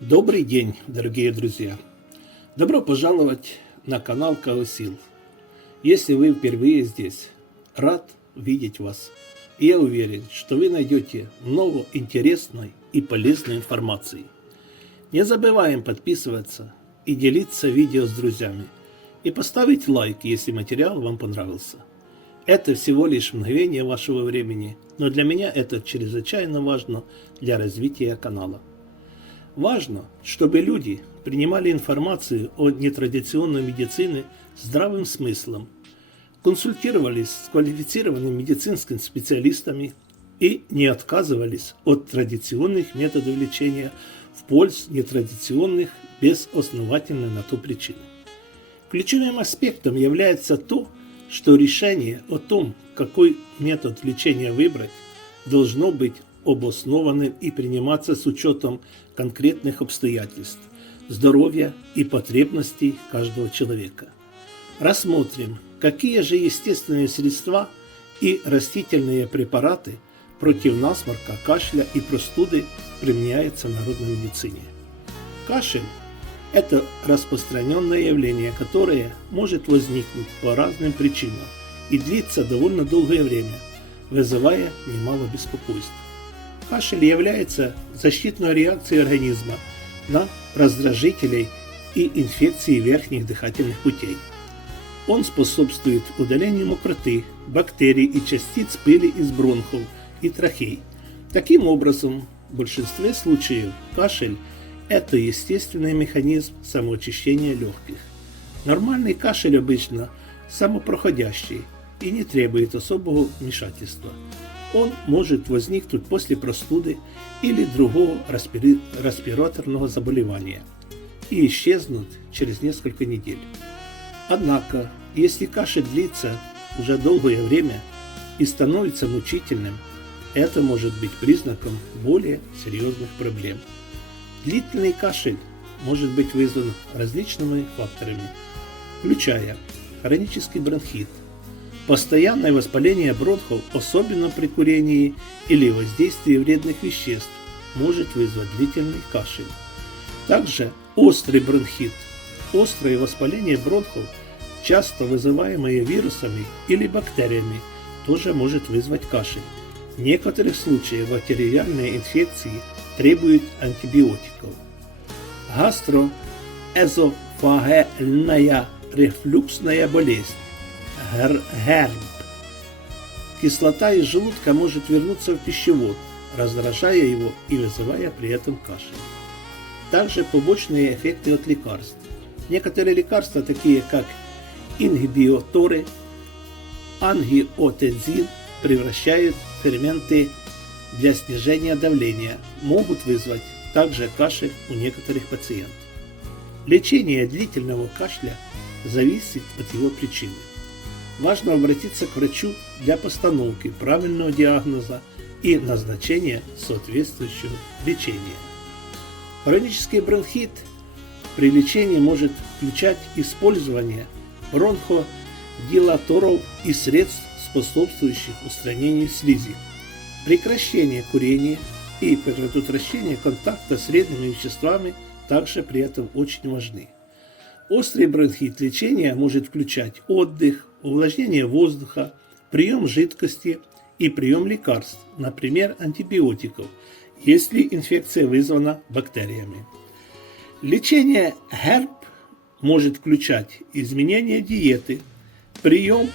Добрый день, дорогие друзья! Добро пожаловать на канал Колосил. Если вы впервые здесь, рад видеть вас. И я уверен, что вы найдете много интересной и полезной информации. Не забываем подписываться и делиться видео с друзьями. И поставить лайк, если материал вам понравился. Это всего лишь мгновение вашего времени, но для меня это чрезвычайно важно для развития канала. Важно, чтобы люди принимали информацию о нетрадиционной медицине здравым смыслом, консультировались с квалифицированными медицинскими специалистами и не отказывались от традиционных методов лечения в пользу нетрадиционных без основательной на то причины. Ключевым аспектом является то, что решение о том, какой метод лечения выбрать, должно быть обоснованным и приниматься с учетом конкретных обстоятельств, здоровья и потребностей каждого человека. Рассмотрим, какие же естественные средства и растительные препараты против насморка, кашля и простуды применяются в народной медицине. Кашель – это распространенное явление, которое может возникнуть по разным причинам и длиться довольно долгое время, вызывая немало беспокойства. Кашель является защитной реакцией организма на раздражители и инфекции верхних дыхательных путей. Он способствует удалению мокроты, бактерий и частиц пыли из бронхов и трахей. Таким образом, в большинстве случаев кашель – это естественный механизм самоочищения легких. Нормальный кашель обычно самопроходящий и не требует особого вмешательства. Он может возникнуть после простуды или другого респираторного заболевания и исчезнуть через несколько недель. Однако, если кашель длится уже долгое время и становится мучительным, это может быть признаком более серьезных проблем. Длительный кашель может быть вызван различными факторами, включая хронический бронхит, постоянное воспаление бронхов, особенно при курении или воздействии вредных веществ, может вызвать длительный кашель. Также острый бронхит, острое воспаление бронхов, часто вызываемое вирусами или бактериями, тоже может вызвать кашель. В некоторых случаях бактериальные инфекции требуют антибиотиков. Гастроэзофагальная рефлюксная болезнь. ГЭРБ. Кислота из желудка может вернуться в пищевод, раздражая его и вызывая при этом кашель. Также побочные эффекты от лекарств. Некоторые лекарства, такие как ингибиторы, ангиотензин, превращают ферменты для снижения давления, могут вызвать также кашель у некоторых пациентов. Лечение длительного кашля зависит от его причины. Важно обратиться к врачу для постановки правильного диагноза и назначения соответствующего лечения. Хронический бронхит при лечении может включать использование бронходилаторов и средств, способствующих устранению слизи, прекращение курения и предотвращение контакта с вредными веществами также при этом очень важны. Острый бронхит лечения может включать отдых, увлажнение воздуха, прием жидкости и прием лекарств, например, антибиотиков, если инфекция вызвана бактериями. Лечение ГЭРБ может включать изменение диеты, прием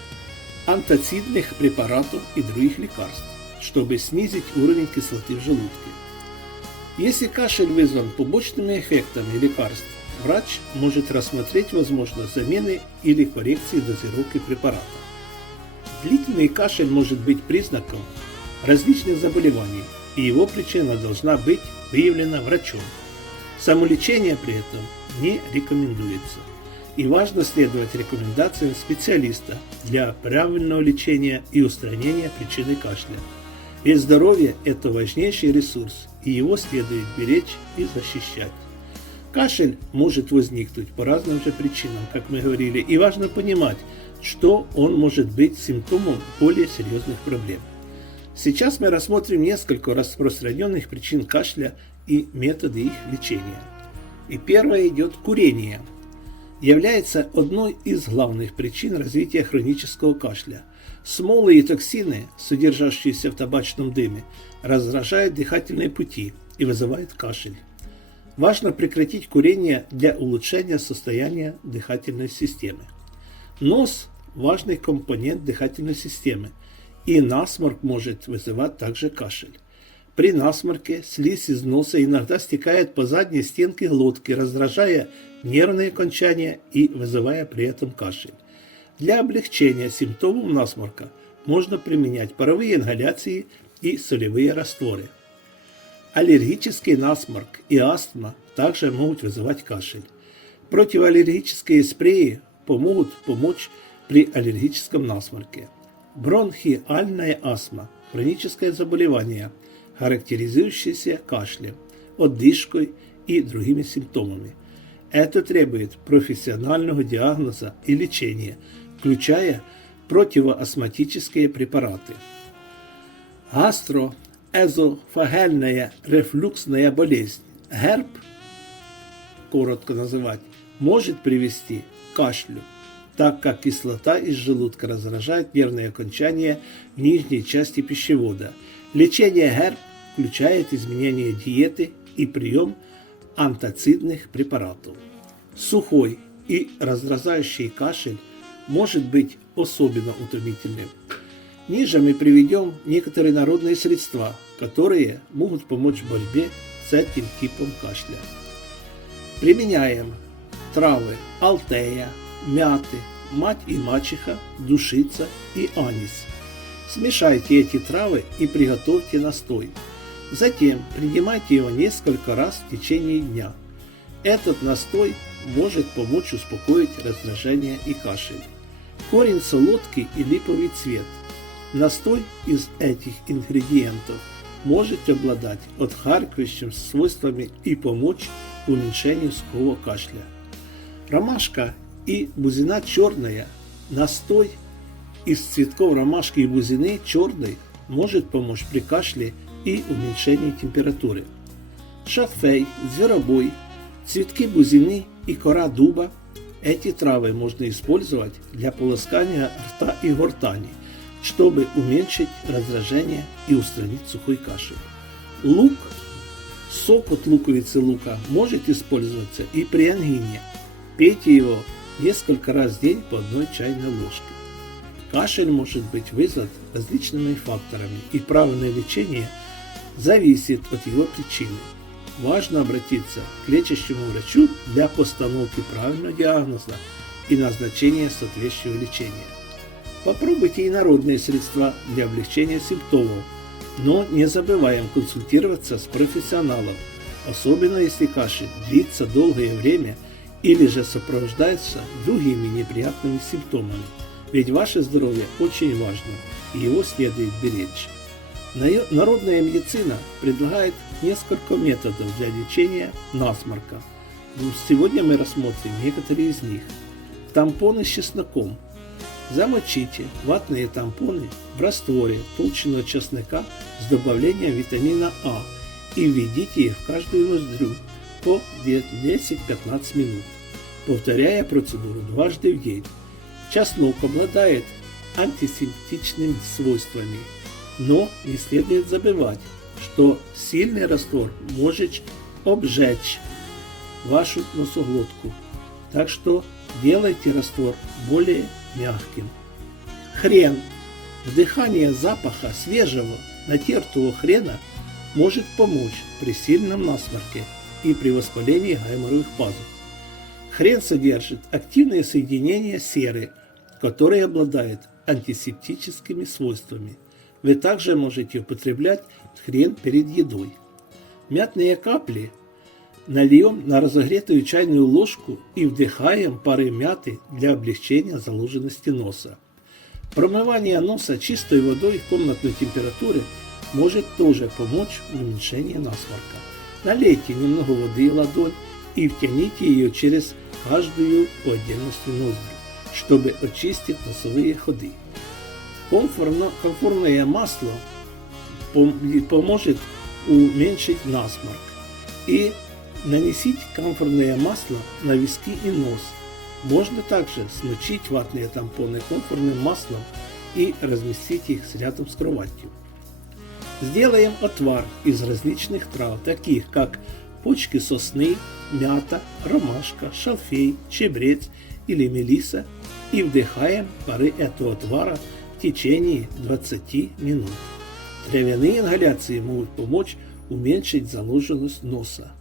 антацидных препаратов и других лекарств, чтобы снизить уровень кислоты в желудке. Если кашель вызван побочными эффектами лекарств, врач может рассмотреть возможность замены или коррекции дозировки препарата. Длительный кашель может быть признаком различных заболеваний, и его причина должна быть выявлена врачом. Самолечение при этом не рекомендуется, и важно следовать рекомендациям специалиста для правильного лечения и устранения причины кашля. Ведь здоровье – это важнейший ресурс, и его следует беречь и защищать. Кашель может возникнуть по разным же причинам, как мы говорили, и важно понимать, что он может быть симптомом более серьезных проблем. Сейчас мы рассмотрим несколько распространенных причин кашля и методы их лечения. И первое идет курение. Является одной из главных причин развития хронического кашля. Смолы и токсины, содержащиеся в табачном дыме, раздражают дыхательные пути и вызывают кашель. Важно прекратить курение для улучшения состояния дыхательной системы. Нос – важный компонент дыхательной системы, и насморк может вызывать также кашель. При насморке слизь из носа иногда стекает по задней стенке глотки, раздражая нервные окончания и вызывая при этом кашель. Для облегчения симптомов насморка можно применять паровые ингаляции и солевые растворы. Аллергический насморк и астма также могут вызывать кашель. Противоаллергические спреи помогут помочь при аллергическом насморке. Бронхиальная астма – хроническое заболевание, характеризующееся кашлем, одышкой и другими симптомами. Это требует профессионального диагноза и лечения, включая противоастматические препараты. Гастроэзофагальная рефлюксная болезнь, ГЭРБ, коротко называть, может привести к кашлю, так как кислота из желудка раздражает нервные окончания в нижней части пищевода. Лечение ГЭРБ включает изменение диеты и прием антацидных препаратов. Сухой и раздражающий кашель может быть особенно утомительным. Ниже мы приведем некоторые народные средства, которые могут помочь в борьбе с этим типом кашля. Применяем травы алтея, мяты, мать и мачеха, душица и анис. Смешайте эти травы и приготовьте настой. Затем принимайте его несколько раз в течение дня. Этот настой может помочь успокоить раздражение и кашель. Корень солодки и липовый цвет. Настой из этих ингредиентов может обладать отхаркивающими свойствами и помочь уменьшению сухого кашля. Ромашка и бузина черная. Настой из цветков ромашки и бузины черной может помочь при кашле и уменьшении температуры. Шалфей, зверобой, цветки бузины и кора дуба. Эти травы можно использовать для полоскания рта и гортани, чтобы уменьшить раздражение и устранить сухой кашель. Лук, сок от луковицы лука может использоваться и при ангине. Пейте его несколько раз в день по 1 чайной ложке. Кашель может быть вызван различными факторами, и правильное лечение зависит от его причины. Важно обратиться к лечащему врачу для постановки правильного диагноза и назначения соответствующего лечения. Попробуйте и народные средства для облегчения симптомов, но не забываем консультироваться с профессионалом, особенно если кашель длится долгое время или же сопровождается другими неприятными симптомами, ведь ваше здоровье очень важно и его следует беречь. Народная медицина предлагает несколько методов для лечения насморка. Сегодня мы рассмотрим некоторые из них. Тампоны с чесноком. Замочите ватные тампоны в растворе толченого чеснока с добавлением витамина А и введите их в каждую ноздрю по 10-15 минут, повторяя процедуру дважды в день. Чеснок обладает антисептичными свойствами, но не следует забывать, что сильный раствор может обжечь вашу носоглотку, так что делайте раствор более мягким. Хрен. Вдыхание запаха свежего натертого хрена может помочь при сильном насморке и при воспалении гайморовых пазух. Хрен содержит активные соединения серы, которые обладают антисептическими свойствами. Вы также можете употреблять хрен перед едой. Мятные капли нальем на разогретую чайную ложку и вдыхаем пары мяты для облегчения заложенности носа. Промывание носа чистой водой комнатной температуры может тоже помочь в уменьшении насморка. Налейте немного воды в ладонь и втяните ее через каждую по отдельности ноздрю, чтобы очистить носовые ходы. Комфорное масло поможет уменьшить насморк и Нанесите камфорное масло на виски и нос. Можно также смочить ватные тампоны камфорным маслом и разместить их рядом с кроватью. Сделаем отвар из различных трав, таких как почки сосны, мята, ромашка, шалфей, чебрец или мелиса, и вдыхаем пары этого отвара в течение 20 минут. Травяные ингаляции могут помочь уменьшить заложенность носа.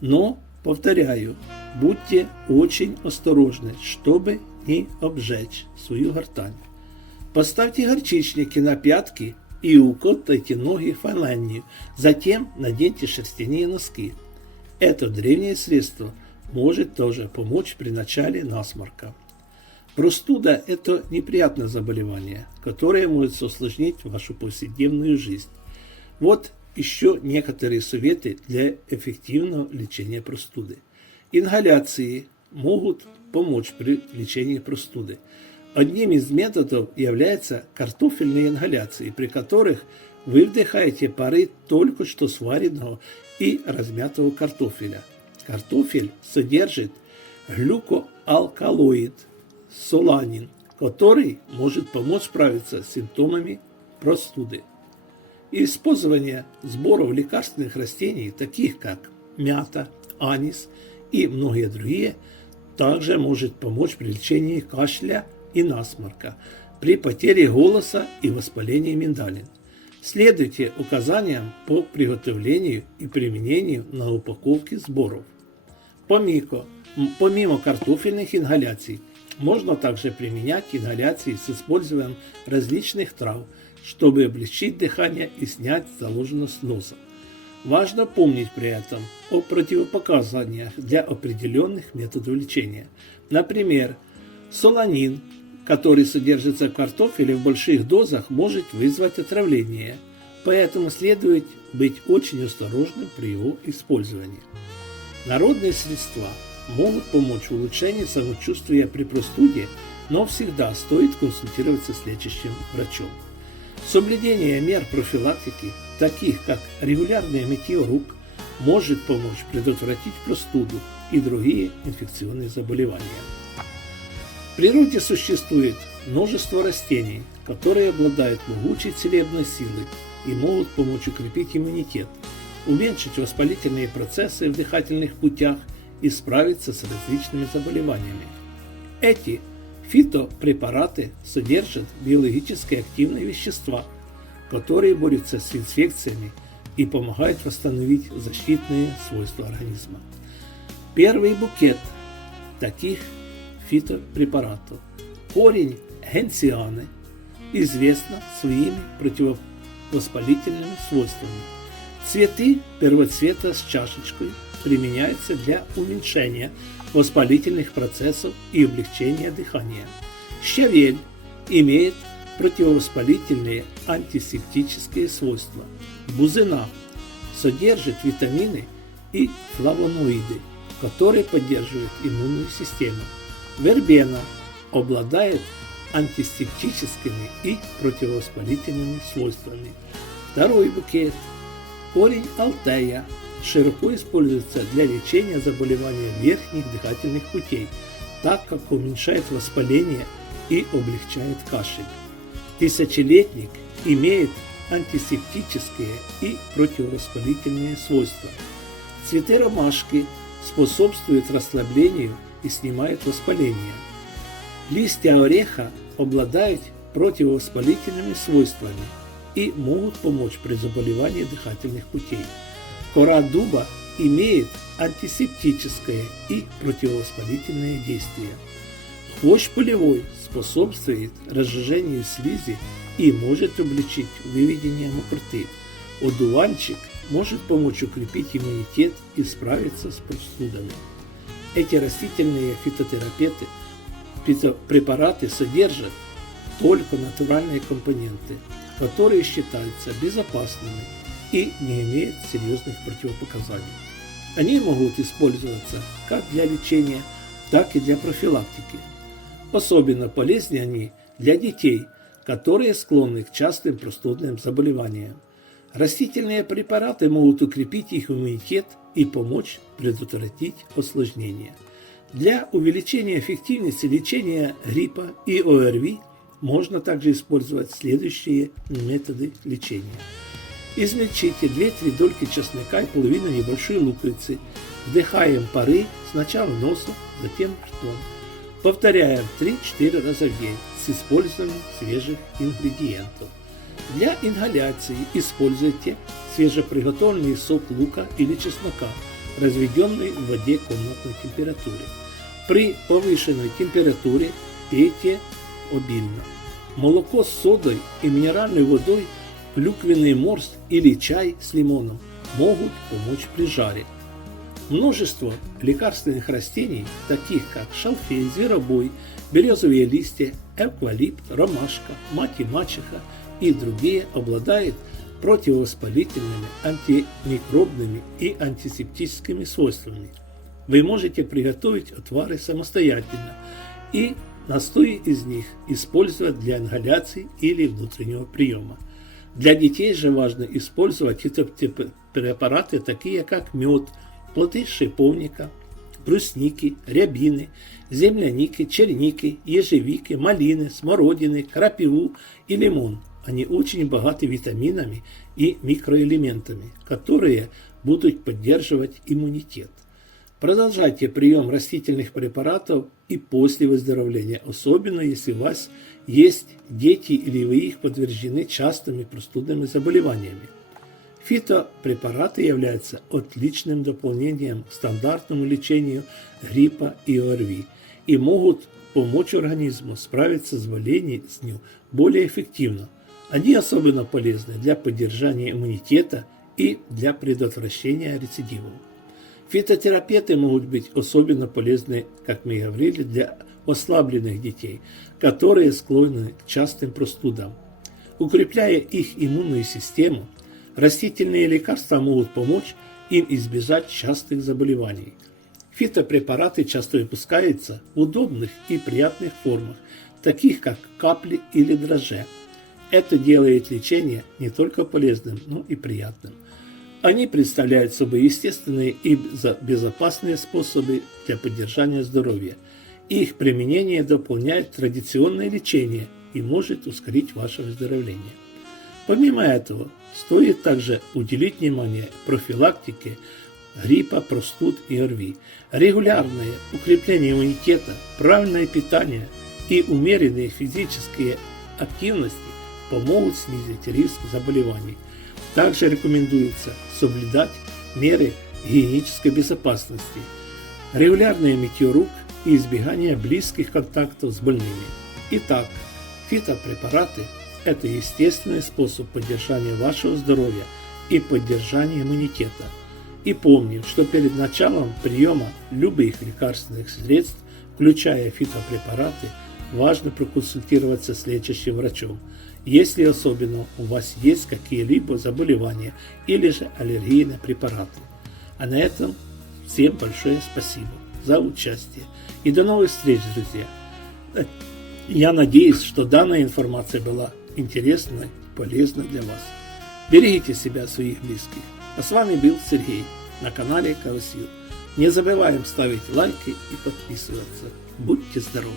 Но, повторяю, будьте очень осторожны, чтобы не обжечь свою гортань. Поставьте горчичники на пятки и укутайте ноги фаланью, затем наденьте шерстяные носки. Это древнее средство может тоже помочь при начале насморка. Простуда – это неприятное заболевание, которое может усложнить вашу повседневную жизнь. Вот еще некоторые советы для эффективного лечения простуды. Ингаляции могут помочь при лечении простуды. Одним из методов являются картофельные ингаляции, при которых вы вдыхаете пары только что сваренного и размятого картофеля. Картофель содержит глюкоалкалоид соланин, который может помочь справиться с симптомами простуды. Использование сборов лекарственных растений, таких как мята, анис и многие другие, также может помочь при лечении кашля и насморка, при потере голоса и воспалении миндалин. Следуйте указаниям по приготовлению и применению на упаковке сборов. Помимо картофельных ингаляций, можно также применять ингаляции с использованием различных трав, чтобы облегчить дыхание и снять заложенность носа. Важно помнить при этом о противопоказаниях для определенных методов лечения. Например, соланин, который содержится в картофеле в больших дозах, может вызвать отравление, поэтому следует быть очень осторожным при его использовании. Народные средства могут помочь в улучшении самочувствия при простуде, но всегда стоит консультироваться с лечащим врачом. Соблюдение мер профилактики, таких как регулярное мытье рук, может помочь предотвратить простуду и другие инфекционные заболевания. В природе существует множество растений, которые обладают могучей целебной силой и могут помочь укрепить иммунитет, уменьшить воспалительные процессы в дыхательных путях и справиться с различными заболеваниями. Эти фитопрепараты содержат биологически активные вещества, которые борются с инфекциями и помогают восстановить защитные свойства организма. Первый букет таких фитопрепаратов – корень генцианы, известна своими противовоспалительными свойствами. Цветы первоцвета с чашечкой применяются для уменьшения воспалительных процессов и облегчения дыхания. Щавель имеет противовоспалительные антисептические свойства. Бузина содержит витамины и флавоноиды, которые поддерживают иммунную систему. Вербена обладает антисептическими и противовоспалительными свойствами. Второй букет – корень алтея. Широко используется для лечения заболеваний верхних дыхательных путей, так как уменьшает воспаление и облегчает кашель. Тысячелетник имеет антисептические и противовоспалительные свойства. Цветы ромашки способствуют расслаблению и снимают воспаление. Листья ореха обладают противовоспалительными свойствами и могут помочь при заболевании дыхательных путей. Кора дуба имеет антисептическое и противовоспалительное действие. Хвощ полевой способствует разжижению слизи и может облегчить выведение мокроты. Одуванчик может помочь укрепить иммунитет и справиться с простудами. Эти растительные фитопрепараты содержат только натуральные компоненты, которые считаются безопасными и не имеют серьезных противопоказаний. Они могут использоваться как для лечения, так и для профилактики. Особенно полезны они для детей, которые склонны к частым простудным заболеваниям. Растительные препараты могут укрепить их иммунитет и помочь предотвратить осложнения. Для увеличения эффективности лечения гриппа и ОРВИ можно также использовать следующие методы лечения. Измельчите 2-3 дольки чеснока и половину небольшой луковицы. Вдыхаем пары сначала носом, затем ртом. Повторяем 3-4 раза в день с использованием свежих ингредиентов. Для ингаляции используйте свежеприготовленный сок лука или чеснока, разведенный в воде комнатной температуры. При повышенной температуре пейте обильно. Молоко с содой и минеральной водой, клюквенный морс или чай с лимоном могут помочь при жаре. Множество лекарственных растений, таких как шалфей, зверобой, березовые листья, эвкалипт, ромашка, мать и мачеха и другие, обладают противовоспалительными, антимикробными и антисептическими свойствами. Вы можете приготовить отвары самостоятельно и настои из них использовать для ингаляции или внутреннего приема. Для детей же важно использовать препараты, такие как мед, плоды шиповника, брусники, рябины, земляники, черники, ежевики, малины, смородины, крапиву и лимон. Они очень богаты витаминами и микроэлементами, которые будут поддерживать иммунитет. Продолжайте прием растительных препаратов и после выздоровления, особенно если у вас есть дети или вы их подвержены частыми простудными заболеваниями. Фитопрепараты являются отличным дополнением к стандартному лечению гриппа и ОРВИ и могут помочь организму справиться с болезнью более эффективно. Они особенно полезны для поддержания иммунитета и для предотвращения рецидивов. Фитотерапевты могут быть особенно полезны, как мы говорили, для ослабленных детей, которые склонны к частым простудам. Укрепляя их иммунную систему, растительные лекарства могут помочь им избежать частых заболеваний. Фитопрепараты часто выпускаются в удобных и приятных формах, таких как капли или дрожжи. Это делает лечение не только полезным, но и приятным. Они представляют собой естественные и безопасные способы для поддержания здоровья. Их применение дополняет традиционное лечение и может ускорить ваше выздоровление. Помимо этого, стоит также уделить внимание профилактике гриппа, простуд и ОРВИ. Регулярное укрепление иммунитета, правильное питание и умеренные физические активности помогут снизить риск заболеваний. Также рекомендуется соблюдать меры гигиенической безопасности, регулярное мытье рук и избегание близких контактов с больными. Итак, фитопрепараты – это естественный способ поддержания вашего здоровья и поддержания иммунитета. И помните, что перед началом приема любых лекарственных средств, включая фитопрепараты, важно проконсультироваться с лечащим врачом, если особенно у вас есть какие-либо заболевания или же аллергии на препараты. А на этом всем большое спасибо за участие и до новых встреч, друзья. Я надеюсь, что данная информация была интересна и полезна для вас. Берегите себя и своих близких. А с вами был Сергей на канале Каосил. Не забываем ставить лайки и подписываться. Будьте здоровы!